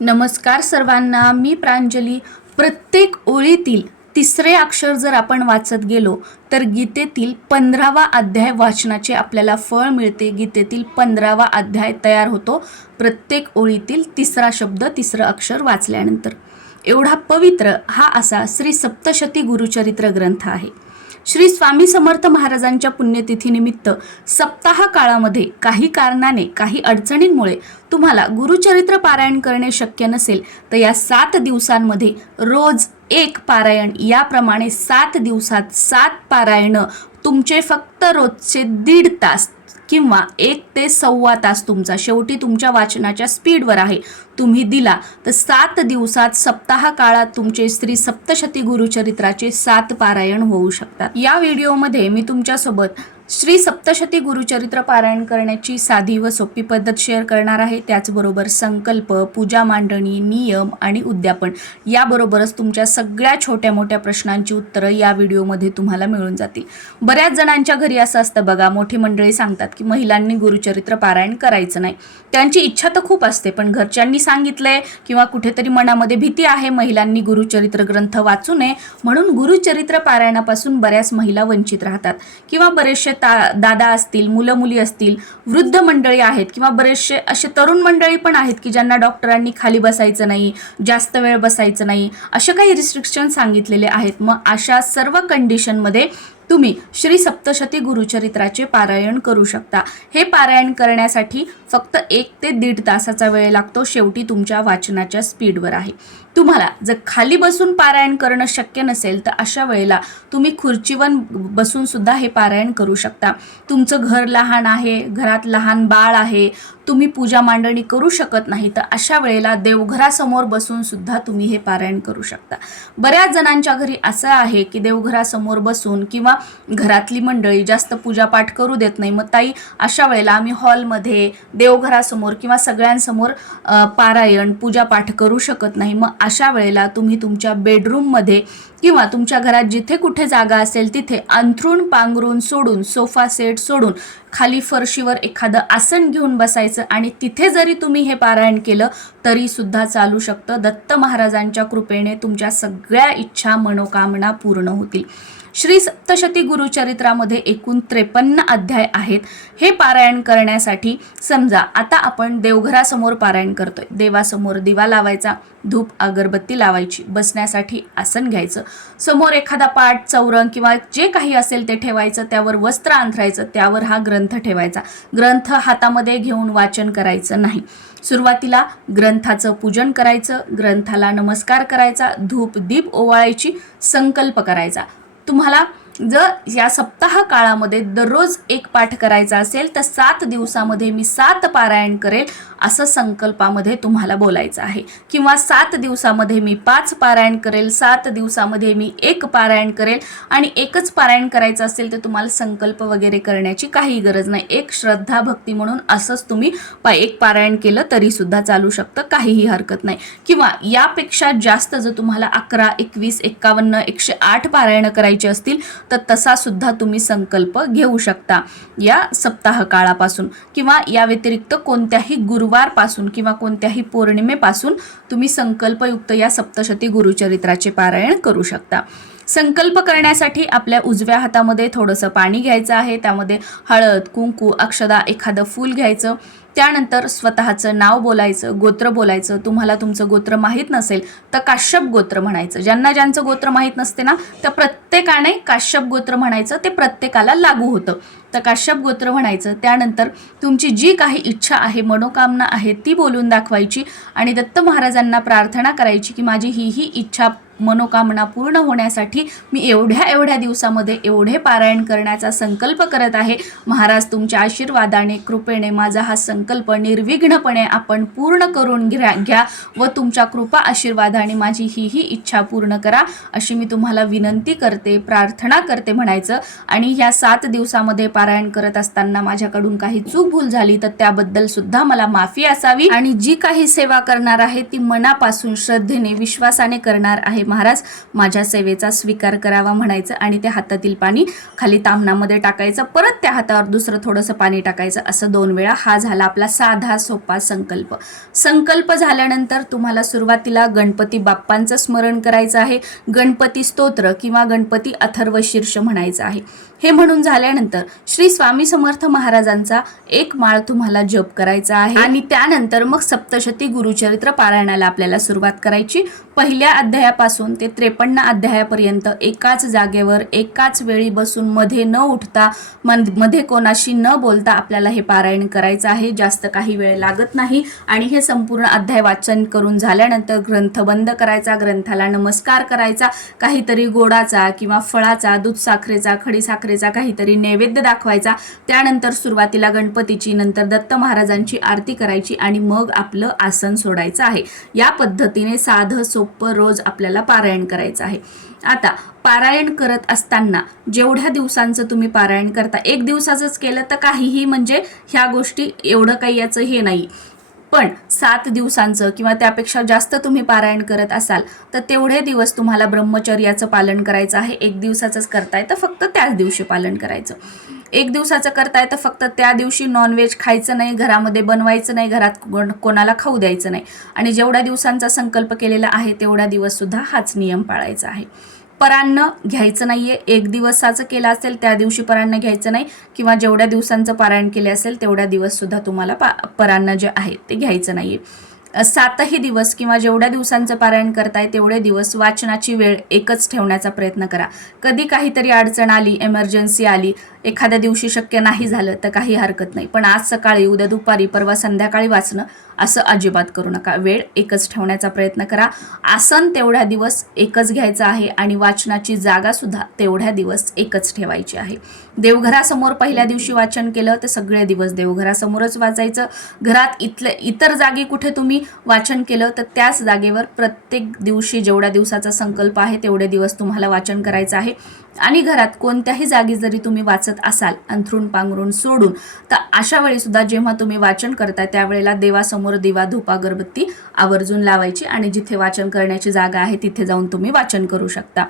नमस्कार सर्वांना, मी प्रांजली. प्रत्येक ओळीतील तिसरे अक्षर जर आपण वाचत गेलो तर गीतेतील 15वा अध्याय वाचनाचे आपल्याला फळ मिळते. गीतेतील 15वा अध्याय तयार होतो प्रत्येक ओळीतील तिसरा शब्द, तिसरं अक्षर वाचल्यानंतर. एवढा पवित्र हा असा श्री सप्तशती गुरुचरित्र ग्रंथ आहे. श्री स्वामी समर्थ महाराजांच्या पुण्यतिथीनिमित्त सप्ताह काळामध्ये काही कारणाने, काही अडचणींमुळे तुम्हाला गुरुचरित्र पारायण करणे शक्य नसेल तर या 7 दिवसांमध्ये रोज एक पारायण, याप्रमाणे 7 दिवसात 7 पारायण तुमचे फक्त रोजचे 1.5 तास किंवा 1 ते 1.25 तास तुमचा, शेवटी तुमच्या वाचनाच्या स्पीडवर आहे, तुम्ही दिला तर 7 दिवसात सप्ताह काळात तुमचे श्री सप्तशती गुरुचरित्राचे 7 पारायण होऊ शकतात. या व्हिडिओमध्ये मी तुमच्यासोबत श्री सप्तशती गुरुचरित्र पारायण करण्याची साधी व सोपी पद्धत शेअर करणार आहे. त्याचबरोबर संकल्प, पूजा मांडणी, नियम आणि उद्यापन याबरोबरच तुमच्या सगळ्या छोट्या मोठ्या प्रश्नांची उत्तरं या व्हिडिओमध्ये तुम्हाला मिळून जातील. बऱ्याच जणांच्या घरी असं असतं बघा, मोठी मंडळी सांगतात की महिलांनी गुरुचरित्र पारायण करायचं नाही. त्यांची इच्छा तर खूप असते, पण घरच्यांनी सांगितलंय किंवा कुठेतरी मनामध्ये भीती आहे महिलांनी गुरुचरित्र ग्रंथ वाचू नये, म्हणून गुरुचरित्र पारायणापासून बऱ्याच महिला वंचित राहतात. किंवा बरेचसे दादा असतील, मुलं मुली असतील, वृद्ध मंडळी आहेत किंवा बरेचसे असे तरुण मंडळी पण आहेत की ज्यांना डॉक्टरांनी खाली बसायचं नाही, जास्त वेळ बसायचं नाही, असे काही रिस्ट्रिक्शन सांगितलेले आहेत. मग अशा सर्व कंडिशनमध्ये तुम्ही श्री सप्तशती गुरुचरित्राचे पारायण करू शकता. हे पारायण करण्यासाठी फक्त 1 ते 1.5 तासाचा वेळ लागतो, शेवटी तुमच्या वाचनाच्या स्पीडवर आहे. तुम्हाला जर खाली बसून पारायण करणं शक्य नसेल तर अशा वेळेला तुम्ही खुर्चीवर बसून सुद्धा हे पारायण करू शकता. तुमचं घर लहान आहे, घरात लहान बाळ आहे, तुम्ही पूजा मांडणी करू शकत नाही तर अशा वेळेला देवघरासमोर बसून सुद्धा तुम्ही हे पारायण करू शकता. बऱ्याच जणांच्या घरी असं आहे की देवघरासमोर बसून किंवा घरातली मंडळी जास्त पूजापाठ करू देत नाही. मग ताई, अशा वेळेला आम्ही हॉलमध्ये, देवघरासमोर किंवा सगळ्यांसमोर पारायण, पूजापाठ करू शकत नाही. मग अशा वेळेला तुम्ही तुमच्या बेडरूममध्ये किंवा तुमच्या घरात जिथे कुठे जागा असेल तिथे अंथरूण पांघरून सोडून, सोफा सेट सोडून खाली फरशीवर एखादं आसन घेऊन बसायचं आणि तिथे जरी तुम्ही हे पारायण केलं तरी सुद्धा चालू शकतं. दत्त महाराजांच्या कृपेने तुमच्या सगळ्या इच्छा, मनोकामना पूर्ण होतील. श्री सप्तशती गुरुचरित्रामध्ये एकूण 53 अध्याय आहेत. हे पारायण करण्यासाठी समजा आता आपण देवघरासमोर पारायण करतोय, देवासमोर दिवा लावायचा, धूप अगरबत्ती लावायची, बसण्यासाठी आसन घ्यायचं, समोर एखादा पाट, चौरंग किंवा जे काही असेल ते ठेवायचं, त्यावर वस्त्र अंथरायचं, त्यावर हा ग्रंथ ठेवायचा. ग्रंथ हातामध्ये घेऊन वाचन करायचं नाही. सुरुवातीला ग्रंथाचं पूजन करायचं, ग्रंथाला नमस्कार करायचा, धूप दीप ओवाळायची, संकल्प करायचा. तुम्हाला जर या सप्ताह काळामध्ये दररोज एक पाठ करायचा असेल तर 7 दिवसामध्ये मी 7 पारायण करेल असं संकल्पामध्ये तुम्हाला बोलायचं आहे. किंवा 7 दिवसामध्ये मी 5 पारायण करेल, 7 दिवसामध्ये मी 1 पारायण करेल. आणि एकच पारायण करायचं असेल तर तुम्हाला संकल्प वगैरे करण्याची काही गरज नाही. एक श्रद्धा भक्ती म्हणून असंच तुम्ही 1 पारायण केलं तरी सुद्धा चालू शकतं, काहीही हरकत नाही. किंवा यापेक्षा जास्त जर तुम्हाला 11, 21, 51, 108 पारायण करायची असतील तर तसा सुद्धा तुम्ही संकल्प घेऊ शकता या सप्ताह काळापासून. किंवा या व्यतिरिक्त कोणत्याही गुरुवारपासून किंवा कोणत्याही पौर्णिमेपासून तुम्ही संकल्पयुक्त या सप्तशती गुरुचरित्राचे पारायण करू शकता. संकल्प करण्यासाठी आपल्या उजव्या हातामध्ये थोडंसं पाणी घ्यायचं आहे, त्यामध्ये हळद, कुंकू, अक्षदा, एखादं फूल घ्यायचं. त्यानंतर स्वतःचं नाव बोलायचं, गोत्र बोलायचं. तुम्हाला तुमचं गोत्र माहीत नसेल तर काश्यप गोत्र म्हणायचं. ज्यांचं गोत्र माहीत नसते ना, तर प्रत्येकाने काश्यप गोत्र म्हणायचं, ते प्रत्येकाला लागू होतं. तर काश्यप गोत्र म्हणायचं. त्यानंतर तुमची जी काही इच्छा आहे, मनोकामना आहे ती बोलून दाखवायची आणि दत्त महाराजांना प्रार्थना करायची की माझी ही इच्छा, मनोकामना पूर्ण होण्यासाठी मी एवढ्या दिवसामध्ये एवढे पारायण करण्याचा संकल्प करत आहे. महाराज तुमच्या आशीर्वादाने, कृपेने माझा हा संकल्प निर्विघ्नपणे आपण पूर्ण करून घ्या व तुमच्या कृपा आशीर्वादाने माझी ही इच्छा पूर्ण करा अशी मी तुम्हाला विनंती करते, प्रार्थना करते म्हणायचं. आणि या 7 दिवसामध्ये पारायण करत असताना माझ्याकडून काही चूक भूल झाली तर त्याबद्दल सुद्धा मला माफी असावी. आणि जी काही सेवा करणार आहे ती मनापासून, श्रद्धेने, विश्वासाने करणार आहे. महाराज माझ्या सेवेचा स्वीकार करावा म्हणायचं आणि त्या हातातील पाणी खाली ताम्हणामध्ये टाकायचं, परत त्या हातावर दुसरं थोडंसं पाणी टाकायचं, असं 2 वेळा. हा झाला आपला साधा सोपा संकल्प. संकल्प झाल्यानंतर तुम्हाला सुरुवातीला गणपती बाप्पांचं स्मरण करायचं आहे, गणपती स्तोत्र किंवा गणपती अथर्व शीर्ष म्हणायचं आहे. हे म्हणून झाल्यानंतर श्री स्वामी समर्थ महाराजांचा 1 माळ तुम्हाला जप करायचा आहे आणि त्यानंतर मग सप्तशती गुरुचरित्र पारायणाला आपल्याला सुरुवात करायची. पहिल्या अध्यायापासून ते 53 अध्यायापर्यंत एकाच जागेवर एकाच वेळी बसून मध्ये न उठता मध्ये कोणाशी न बोलता आपल्याला हे पारायण करायचं आहे. जास्त काही वेळ लागत नाही आणि हे संपूर्ण अध्याय वाचन करून झाल्यानंतर ग्रंथ बंद करायचा, ग्रंथाला नमस्कार करायचा, काहीतरी गोडाचा किंवा फळाचा, दूध साखरेचा, खडी साखरेचा काहीतरी नैवेद्य दाखवायचा. त्यानंतर सुरुवातीला गणपतीची, नंतर दत्त महाराजांची आरती करायची आणि मग आपलं आसन सोडायचं आहे. या पद्धतीने साधं सोपं रोज आपल्याला पारायण करायचं आहे. आता पारायण करत असताना जेवढ्या दिवसांचं तुम्ही पारायण करता, 1 दिवसाचंच केलं तर काहीही म्हणजे ह्या गोष्टी एवढं काही याचं हे नाही, पण 7 दिवसांचं किंवा त्यापेक्षा जास्त तुम्ही पारायण करत असाल तर तेवढे दिवस तुम्हाला ब्रह्मचर्याचं पालन करायचं आहे. 1 दिवसाचंच करताय तर फक्त त्याच दिवशी पालन करायचं. 1 दिवसाचं करताय तर फक्त त्या दिवशी नॉनव्हेज खायचं नाही, घरामध्ये बनवायचं नाही, घरात कोणाला खाऊ द्यायचं नाही आणि जेवढ्या दिवसांचा संकल्प केलेला आहे तेवढ्या दिवस सुद्धा हाच नियम पाळायचा आहे. परान्न घ्यायचं नाहीये. 1 दिवसाचं केलं असेल त्या दिवशी परान्न घ्यायचं नाही किंवा जेवढ्या दिवसांचं पारायण केले असेल तेवढ्या दिवस सुद्धा तुम्हाला परान्न जे आहे ते घ्यायचं नाहीये. 7ही दिवस किंवा जेवढ्या दिवसांचं पारायण करताय तेवढे दिवस वाचनाची वेळ एकच ठेवण्याचा प्रयत्न करा. कधी काहीतरी अडचण आली, एमर्जन्सी आली, एखाद्या दिवशी शक्य नाही झालं तर काही हरकत नाही, पण आज सकाळी, उद्या दुपारी, परवा संध्याकाळी वाचणं असं अजिबात करू नका. वेळ एकच ठेवण्याचा प्रयत्न करा. आसन तेवढ्या दिवस एकच घ्यायचं आहे आणि वाचनाची जागा सुद्धा तेवढ्या दिवस एकच ठेवायची आहे. देवघरासमोर पहिल्या दिवशी वाचन केलं तर सगळे दिवस देवघरासमोरच वाचायचं. घरात इतर जागी कुठे तुम्ही वाचन केलं तर त्याच जागेवर प्रत्येक दिवशी जेवढ्या दिवसाचा संकल्प आहे तेवढे दिवस तुम्हाला वाचन करायचं आहे. आणि घरात कोणत्याही जागी जरी तुम्ही वाचत असाल अंथरूण पांघरूण सोडून, तर अशा वेळी सुद्धा जेव्हा तुम्ही वाचन करताय त्यावेळेला देवासमोर दिवा, धूप, अगरबत्ती आवर्जून लावायची आणि जिथे वाचन करण्याची जागा आहे तिथे जाऊन तुम्ही वाचन करू शकता.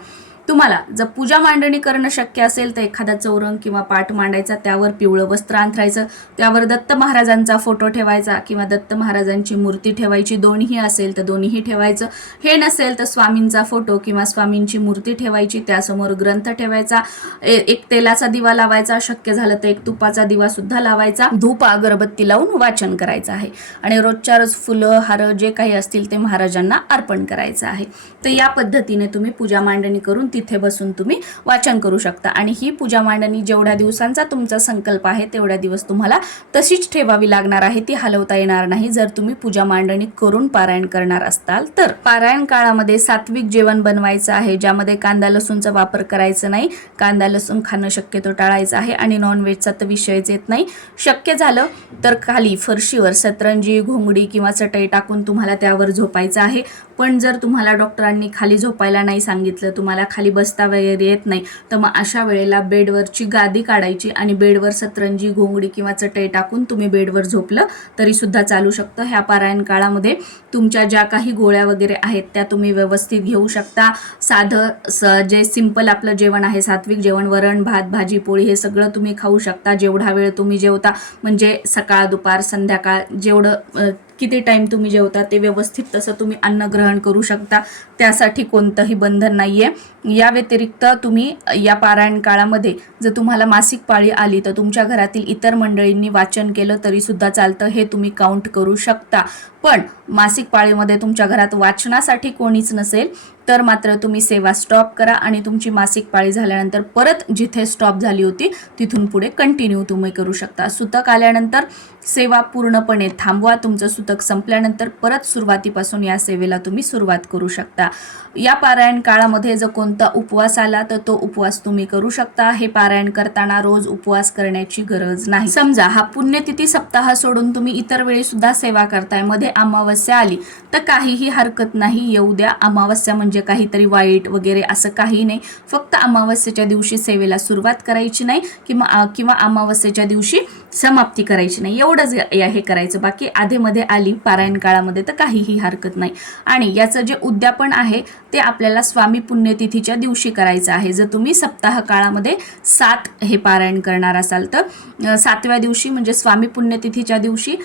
तुम्हाला जर पूजा मांडणी करणं शक्य असेल तर एखादा चौरंग किंवा पाट मांडायचा, त्यावर पिवळं वस्त्र अंथरायचं, त्यावर दत्त महाराजांचा फोटो ठेवायचा किंवा दत्त महाराजांची मूर्ती ठेवायची. दोन्ही असेल तर दोन्हीही ठेवायचं. हे नसेल तर स्वामींचा फोटो किंवा स्वामींची मूर्ती ठेवायची, त्यासमोर ग्रंथ ठेवायचा, एक तेलाचा दिवा लावायचा, शक्य झालं तर एक तुपाचा दिवा सुद्धा लावायचा, धूप अगरबत्ती लावून वाचन करायचं आहे आणि रोजच्या रोज फुलं, हार जे काही असतील ते महाराजांना अर्पण करायचं आहे. तर या पद्धतीने तुम्ही पूजा मांडणी करून तिथे बसून तुम्ही वाचन करू शकता आणि ही पूजा मांडणी जेवढ्या दिवसांचा तुमचा संकल्प आहे तेवढ्या दिवस तुम्हाला तशीच ठेवावी लागणार आहे, ती हलवता येणार नाही जर तुम्ही पूजा मांडणी करून पारायण करणार असताल तर. पारायण काळामध्ये सात्विक जेवण बनवायचं आहे, ज्यामध्ये कांदा लसूणचा वापर करायचा नाही. कांदा लसूण खाणं शक्यतो टाळायचं आहे आणि नॉनव्हेजचा तर विषयच येत नाही. शक्य झालं तर खाली फरशीवर सतरंजी, घोंगडी किंवा चटई टाकून तुम्हाला त्यावर झोपायचं आहे. पण जर तुम्हाला डॉक्टरांनी खाली झोपायला नाही सांगितलं, तुम्हाला खाली बसता वगैरे येत नाही, तर मग अशा वेळेला बेडवरची गादी काढायची आणि बेडवर सतरंजी, घोंगडी किंवा चटई टाकून तुम्ही बेडवर झोपलं तरी सुद्धा चालू शकतं. ह्या पारायण काळामध्ये तुमच्या ज्या काही गोळ्या वगैरे आहेत त्या तुम्ही व्यवस्थित घेऊ शकता. साधं जे सिंपल आपलं जेवण आहे, सात्विक जेवण, वरण, भात, भाजी, पोळी हे सगळं तुम्ही खाऊ शकता. जेवढा वेळ तुम्ही जेवता म्हणजे सकाळ, दुपार, संध्याकाळ, जेवढं किती टाईम तुम्ही जेवता ते व्यवस्थित तसं तुम्ही अन्न ग्रहण करू शकता. त्यासाठी कोणतंही बंधन नाही आहे. या व्यतिरिक्त तुम्ही या पारायण काळामध्ये जर तुम्हाला मासिक पाळी आली तर तुमच्या घरातील इतर मंडळींनी वाचन केलं तरी सुद्धा चालतं, हे तुम्ही काउंट करू शकता. पण मासिक पाळीमध्ये तुमच्या घरात वाचनासाठी कोणीच नसेल तर मात्र तुम्ही सेवा स्टॉप करा आणि तुमची मासिक पाळी झाल्यानंतर परत जिथे स्टॉप झाली होती तिथून पुढे कंटिन्यू तुम्ही करू शकता. सुतक आल्यानंतर सेवा पूर्णपणे थांबवा. तुमचं सुतक संपल्यानंतर परत सुरुवातीपासून या सेवेला तुम्ही सुरुवात करू शकता. या पारायण काळामध्ये जर कोणता उपवास आला तर तो उपवास तुम्ही करू शकता. हे पारायण करताना रोज उपवास करण्याची गरज नाही. समजा हा पुण्यतिथी सप्ताह सोडून तुम्ही इतर वेळी सुद्धा सेवा करताय, मध्ये अमावस्या आली तर काहीही हरकत नाही, येऊ द्या. अमावस्या म्हणजे काहीतरी वाईट वगैरे असं काही नाही. फक्त अमावस्येच्या दिवशी सेवेला सुरुवात करायची नाही किंवा अमावस्येच्या दिवशी समाप्ती करायची नाही, एवढंच हे करायचं. बाकी आधेमध्ये आली पारायण काळामध्ये तर काहीही हरकत नाही. आणि याचं जे उद्यापन आहे ते आपल्याला स्वामी पुण्यतिथीच्या दिवशी करायचं आहे. जर तुम्ही सप्ताह काळामध्ये 7 हे पारायण करणार असाल तर 7व्या दिवशी म्हणजे स्वामी पुण्यतिथीच्या दिवशी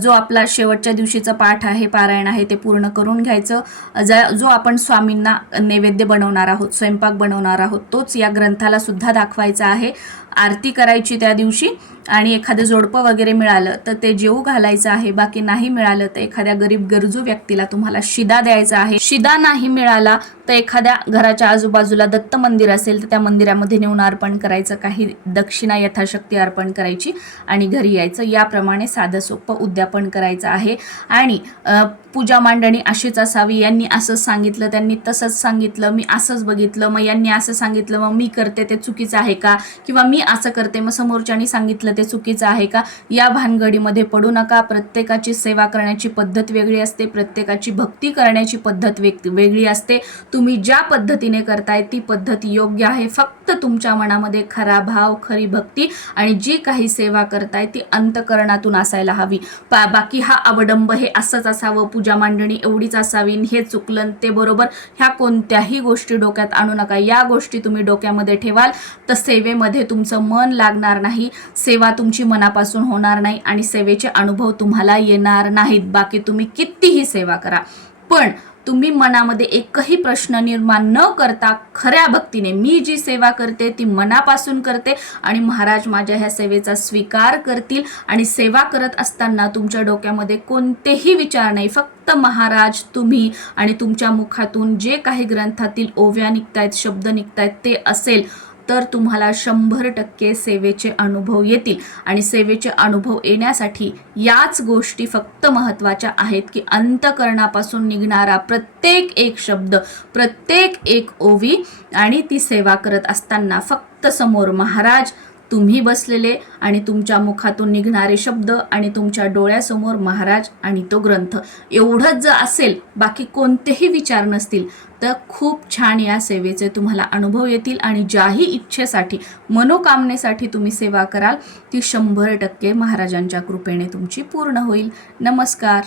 जो आपला शेवटच्या दिवशीचा पाठ आहे, पारायण आहे, ते पूर्ण करून घ्यायचं. जो आपण स्वामींना नैवेद्य बनवणार आहोत, स्वयंपाक बनवणार आहोत, तोच या ग्रंथाला सुद्धा दाखवायचा आहे. आरती करायची त्या दिवशी आणि एखादं जोडपं वगैरे मिळालं तर ते जेवू घालायचं आहे. बाकी नाही मिळालं तर एखाद्या गरीब गरजू व्यक्तीला तुम्हाला शिदा द्यायचा आहे. शिदा नाही मिळाला तर एखाद्या घराच्या आजूबाजूला दत्त मंदिर असेल तर त्या मंदिरामध्ये नेऊन अर्पण करायचं, काही दक्षिणा यथाशक्ती अर्पण करायची आणि घरी यायचं. याप्रमाणे साधं सोपं उद्यापन करायचं आहे. आणि पूजा मांडणी अशीच असावी. यांनी असं सांगितलं, त्यांनी तसंच सांगितलं, मी असंच बघितलं, मग यांनी असं सांगितलं, मग मी करते ते चुकीचं आहे का, किंवा मी असं करते मग समोरच्यानी सांगितलं ते चुकीचं आहे का, या भानगडीमध्ये पडू नका. प्रत्येकाची सेवा करण्याची पद्धत वेगळी असते, प्रत्येकाची भक्ती करण्याची पद्धत वेगळी असते. तुम्ही ज्या पद्धतीने करताय ती पद्धत योग्य आहे. फक्त तुमच्या मनामध्ये खरा भाव, खरी भक्ती आणि जी काही सेवा करताय ती अंतकरणातून असायला हवी. बाकी हा अवडंब, हे असंच असावं, पूजा मांडणी एवढीच असावी, हे चुकलं ते बरोबर, ह्या कोणत्याही गोष्टी डोक्यात आणू नका. या गोष्टी तुम्ही डोक्यामध्ये ठेवाल तर सेवेमध्ये तुमचं मन लागणार नाही, सेवा तुमची मनापासून होणार नाही आणि सेवेचे अनुभव तुम्हाला येणार नाहीत. बाकी तुम्ही कितीही सेवा करा, पण तुम्ही मनामध्ये एकही प्रश्न निर्माण न करता खऱ्या भक्तीने, मी जी सेवा करते ती मनापासून करते आणि महाराज माझ्या ह्या सेवेचा स्वीकार करतील, आणि सेवा करत असताना तुमच्या डोक्यामध्ये कोणतेही विचार नाही, फक्त महाराज, तुम्ही आणि तुमच्या मुखातून जे काही ग्रंथातील ओव्या निघतायत, शब्द निघतायत ते असेल तर तुम्हाला 100% सेवेचे अनुभव येतील. आणि सेवेचे अनुभव येण्यासाठी याच गोष्टी फक्त महत्त्वाच्या आहेत की अंतकरणापासून निघणारा प्रत्येक एक शब्द, प्रत्येक एक ओवी, आणि ती सेवा करत असताना फक्त समोर महाराज, तुम्ही बसलेले आणि तुमच्या मुखातून निघणारे शब्द आणि तुमच्या डोळ्यासमोर महाराज आणि तो ग्रंथ, एवढंच जर असेल, बाकी कोणतेही विचार नसतील, तर खूप छान या सेवेचे तुम्हाला अनुभव येतील. आणि ज्याही इच्छेसाठी, मनोकामनेसाठी तुम्ही सेवा कराल ती 100% महाराजांच्या कृपेने तुमची पूर्ण होईल. नमस्कार.